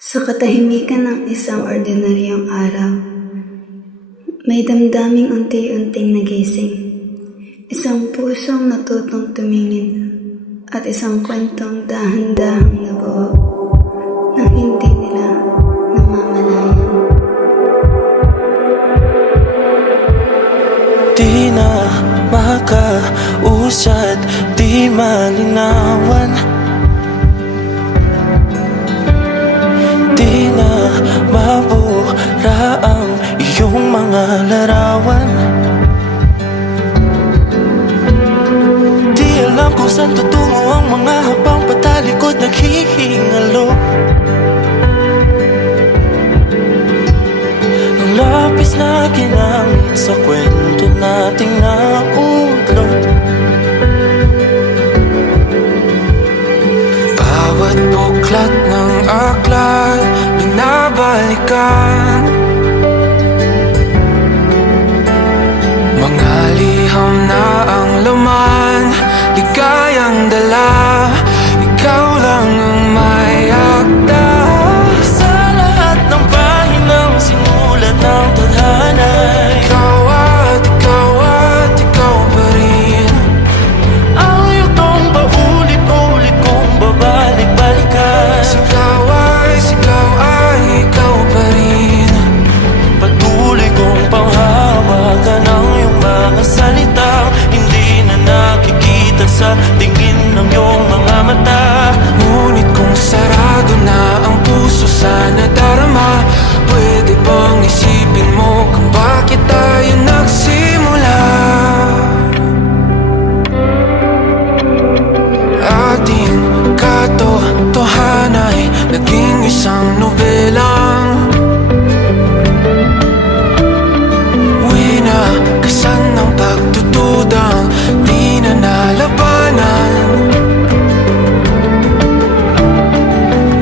Sa katahimikan ng isang ordinaryong araw, may damdaming unti-unting nagising. Isang pusong natutong tumingin at isang kwentong dahan-dahang nabuo nang hindi nila namamalayan. Di na makausad, di malinawan. Di na mabura ang iyong mga larawan. Di alam kung saan tutungo ang mga habang patalikod naghihingalo. Ang lapis na ginamit sa kwento nating naudlot. Bawat buklat ng aklat binabalikan. Mga liham na ang laman, ligayang dala. Ikaw lang ang may akda sa lahat ng pahinang sinulat ng tadhana. Ikaw at ikaw pa rin ang yugtong paulit-ulit kong babalik-balikan. Sigaw ay ikaw pa rin. Patuloy kong panghawakan ang iyong mga salitang hindi na nakikita sa tingin ng iyong mga mata. Ngunit kung sarado na ang puso sa nadarama, pwede bang isipin mo kung bakit tayo nagsimula? Ating katotohanan ay naging isang nobelang winakasan ng pagtutudang di na nalabanan.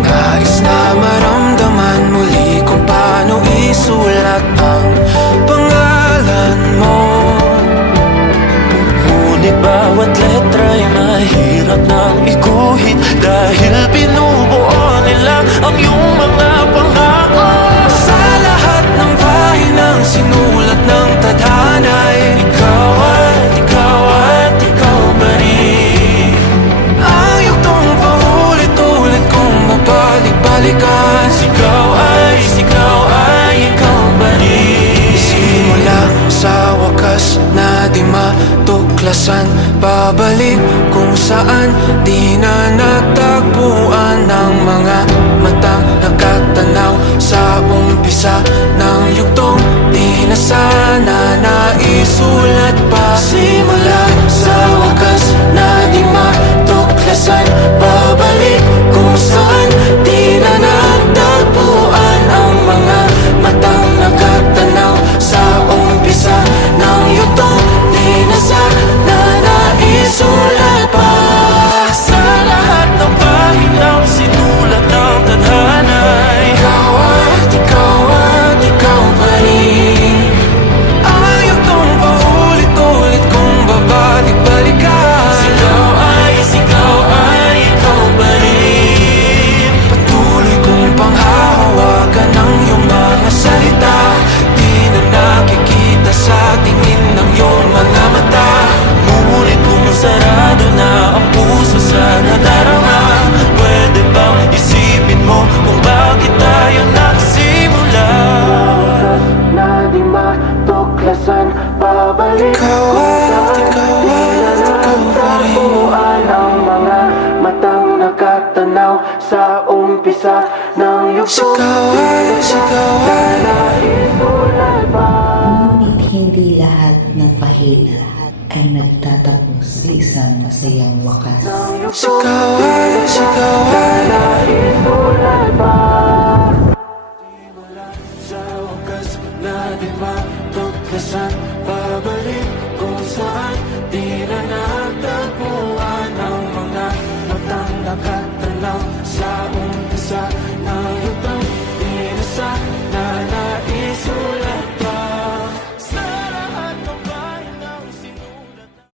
Nais na maramdaman muli kung paano isulat ang pangalan mo. Ngunit bawat letra'y mahirap nang iguhit dahil binubuo nila ang iyong mga pangako. Sa lahat ng pahinang sinulat ng tadhana'y ikaw at ikaw pa rin ang yugtong paulit-ulit kong mabalik-balikan. Sigaw ay ikaw pa rin. Simula sa wakas na di matuklasan, babalik kung saan di na natagpuan ng mga matang nakatanaw sa umpisa ng yugtong di na sana naisulat pa. Simula sa wakas na di matuklasan, babalik kung saan di na natagpuan ang mga matang nakatanaw sa umpisa ng yugtong di na sana naisulat pa. Sa lahat ng pahinang sinulat ng tadhana, ikaw at ikaw pa rin ang yugtong paulit-ulit kong babalik-balikan. Sigaw ay ikaw pa rin. Patuloy kong panghahawakan ang iyong mga salita, di na nakikita sa tingin ng iyong mga mata. Ngunit kung sarado na ang puso sa nadarama, pwede bang isipin mo kung bakit tayo nagsimula? Na di matuklasan, babalik ikaw pa rin ang mga matang nakatanaw sa umpisa ng yugtong. Sigaw ay Ngunit hindi lahat ng pahina ay nagtatapos sa isang masayang wakas. Sigaw ay